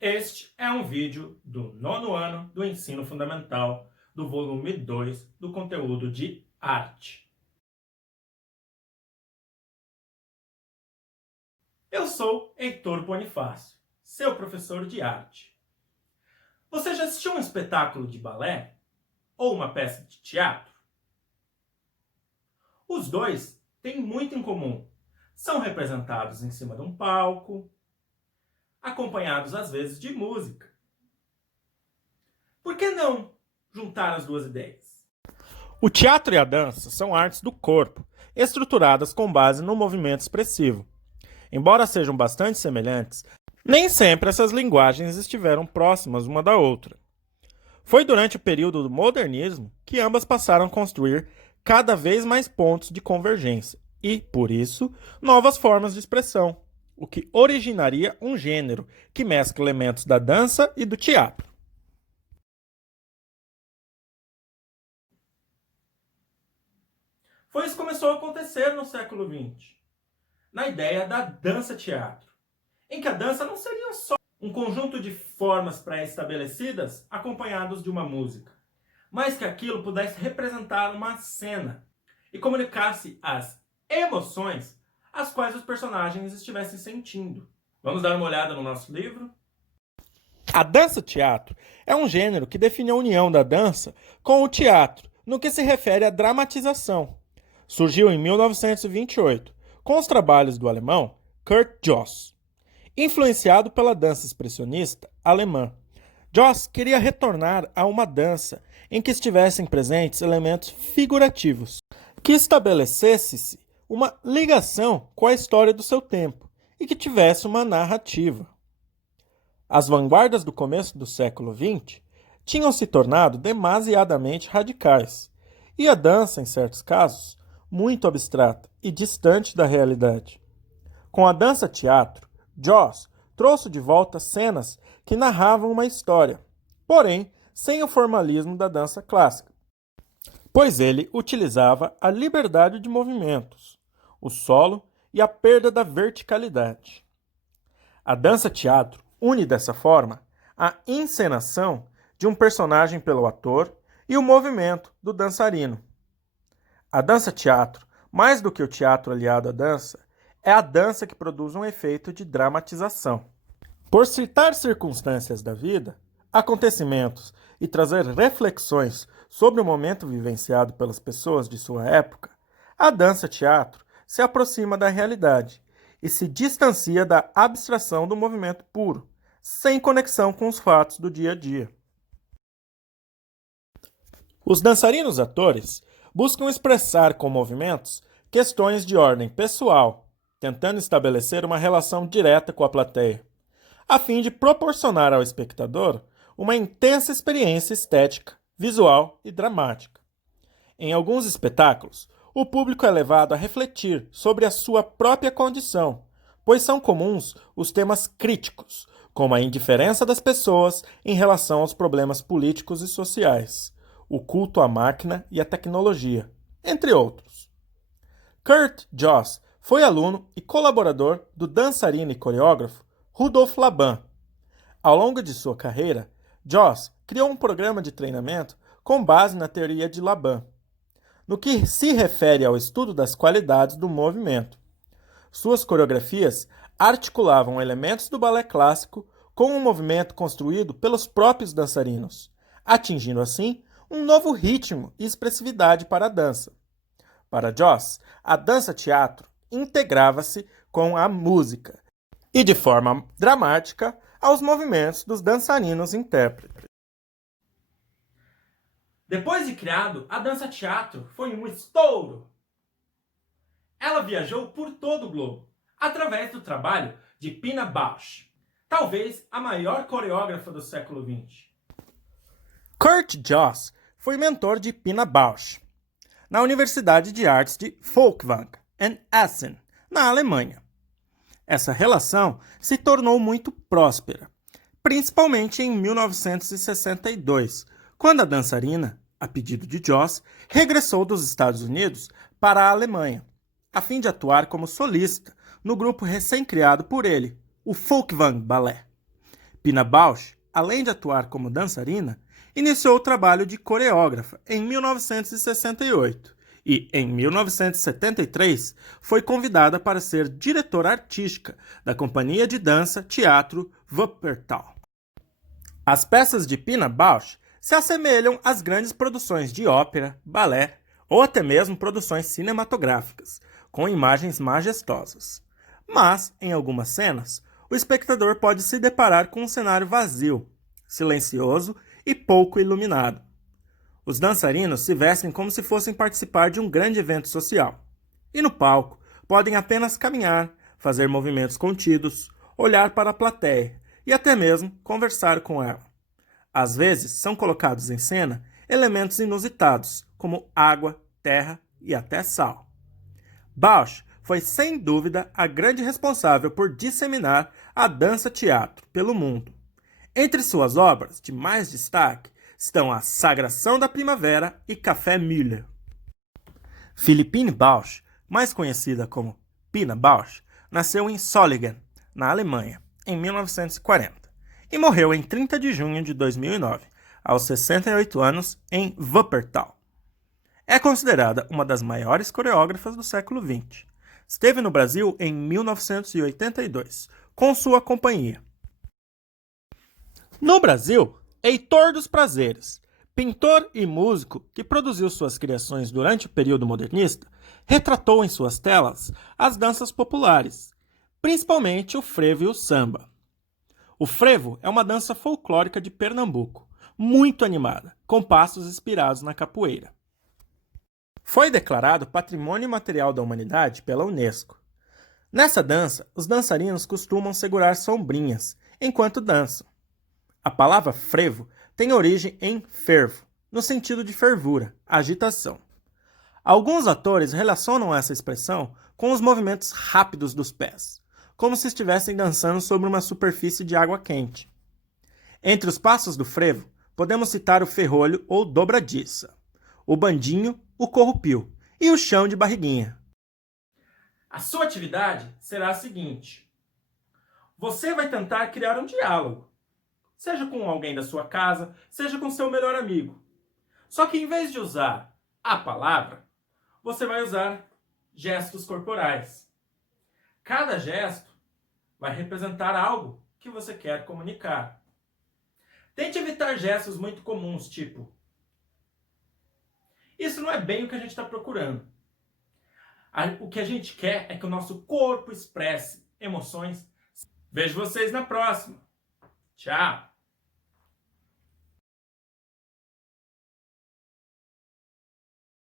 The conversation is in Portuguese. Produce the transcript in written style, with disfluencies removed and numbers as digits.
Este é um vídeo do 9º ano do Ensino Fundamental, do volume 2 do conteúdo de Arte. Eu sou Heitor Bonifácio, seu professor de arte. Você já assistiu um espetáculo de balé? Ou uma peça de teatro? Os dois têm muito em comum. São representados em cima de um palco, acompanhados às vezes de música. Por que não juntar as duas ideias? O teatro e a dança são artes do corpo, estruturadas com base no movimento expressivo. Embora sejam bastante semelhantes, nem sempre essas linguagens estiveram próximas uma da outra. Foi durante o período do modernismo que ambas passaram a construir cada vez mais pontos de convergência e, por isso, novas formas de expressão, o que originaria um gênero que mescla elementos da dança e do teatro. Foi isso que começou a acontecer no século XX, na ideia da dança-teatro, em que a dança não seria só um conjunto de formas pré-estabelecidas acompanhados de uma música, mas que aquilo pudesse representar uma cena e comunicasse as emoções as quais os personagens estivessem sentindo. Vamos dar uma olhada no nosso livro? A dança-teatro é um gênero que define a união da dança com o teatro no que se refere à dramatização. Surgiu em 1928, com os trabalhos do alemão Kurt Jooss. Influenciado pela dança expressionista alemã, Jooss queria retornar a uma dança em que estivessem presentes elementos figurativos, que estabelecesse-se uma ligação com a história do seu tempo e que tivesse uma narrativa. As vanguardas do começo do século XX tinham se tornado demasiadamente radicais, e a dança, em certos casos, muito abstrata e distante da realidade. Com a dança-teatro, Jooss trouxe de volta cenas que narravam uma história, porém sem o formalismo da dança clássica, pois ele utilizava a liberdade de movimentos, o solo e a perda da verticalidade. A dança-teatro une dessa forma a encenação de um personagem pelo ator e o movimento do dançarino. A dança-teatro, mais do que o teatro aliado à dança, é a dança que produz um efeito de dramatização. Por citar circunstâncias da vida, acontecimentos e trazer reflexões sobre o momento vivenciado pelas pessoas de sua época, a dança-teatro se aproxima da realidade e se distancia da abstração do movimento puro, sem conexão com os fatos do dia a dia. Os dançarinos atores buscam expressar com movimentos questões de ordem pessoal, tentando estabelecer uma relação direta com a plateia, a fim de proporcionar ao espectador uma intensa experiência estética, visual e dramática. Em alguns espetáculos, o público é levado a refletir sobre a sua própria condição, pois são comuns os temas críticos, como a indiferença das pessoas em relação aos problemas políticos e sociais, o culto à máquina e à tecnologia, entre outros. Kurt Jooss foi aluno e colaborador do dançarino e coreógrafo Rudolf Laban. Ao longo de sua carreira, Jooss criou um programa de treinamento com base na teoria de Laban, no que se refere ao estudo das qualidades do movimento. Suas coreografias articulavam elementos do balé clássico com um movimento construído pelos próprios dançarinos, atingindo assim um novo ritmo e expressividade para a dança. Para Jooss, a dança-teatro integrava-se com a música e, de forma dramática, aos movimentos dos dançarinos intérpretes. Depois de criado, a dança-teatro foi um estouro. Ela viajou por todo o globo, através do trabalho de Pina Bausch, talvez a maior coreógrafa do século XX. Kurt Jooss foi mentor de Pina Bausch, na Universidade de Artes de Folkwang, em Essen, na Alemanha. Essa relação se tornou muito próspera, principalmente em 1962, quando a dançarina, a pedido de Jooss, regressou dos Estados Unidos para a Alemanha, a fim de atuar como solista no grupo recém-criado por ele, o Folkwang Ballet. Pina Bausch, além de atuar como dançarina, iniciou o trabalho de coreógrafa em 1968 e, em 1973, foi convidada para ser diretora artística da companhia de dança Teatro Wuppertal. As peças de Pina Bausch se assemelham às grandes produções de ópera, balé ou até mesmo produções cinematográficas, com imagens majestosas. Mas, em algumas cenas, o espectador pode se deparar com um cenário vazio, silencioso e pouco iluminado. Os dançarinos se vestem como se fossem participar de um grande evento social. E no palco, podem apenas caminhar, fazer movimentos contidos, olhar para a plateia e até mesmo conversar com ela. Às vezes, são colocados em cena elementos inusitados, como água, terra e até sal. Bausch foi, sem dúvida, a grande responsável por disseminar a dança-teatro pelo mundo. Entre suas obras de mais destaque estão A Sagração da Primavera e Café Müller. Philippine Bausch, mais conhecida como Pina Bausch, nasceu em Solingen, na Alemanha, em 1940, e morreu em 30 de junho de 2009, aos 68 anos, em Wuppertal. É considerada uma das maiores coreógrafas do século XX. Esteve no Brasil em 1982, com sua companhia. No Brasil, Heitor dos Prazeres, pintor e músico que produziu suas criações durante o período modernista, retratou em suas telas as danças populares, principalmente o frevo e o samba. O frevo é uma dança folclórica de Pernambuco, muito animada, com passos inspirados na capoeira. Foi declarado Patrimônio Material da Humanidade pela Unesco. Nessa dança, os dançarinos costumam segurar sombrinhas enquanto dançam. A palavra frevo tem origem em fervo, no sentido de fervura, agitação. Alguns atores relacionam essa expressão com os movimentos rápidos dos pés, como se estivessem dançando sobre uma superfície de água quente. Entre os passos do frevo, podemos citar o ferrolho ou dobradiça, o bandinho, o corrupio e o chão de barriguinha. A sua atividade será a seguinte: você vai tentar criar um diálogo, seja com alguém da sua casa, seja com seu melhor amigo. Só que em vez de usar a palavra, você vai usar gestos corporais. Cada gesto vai representar algo que você quer comunicar. Tente evitar gestos muito comuns, tipo: isso não é bem o que a gente está procurando. O que a gente quer é que o nosso corpo expresse emoções. Vejo vocês na próxima. Tchau!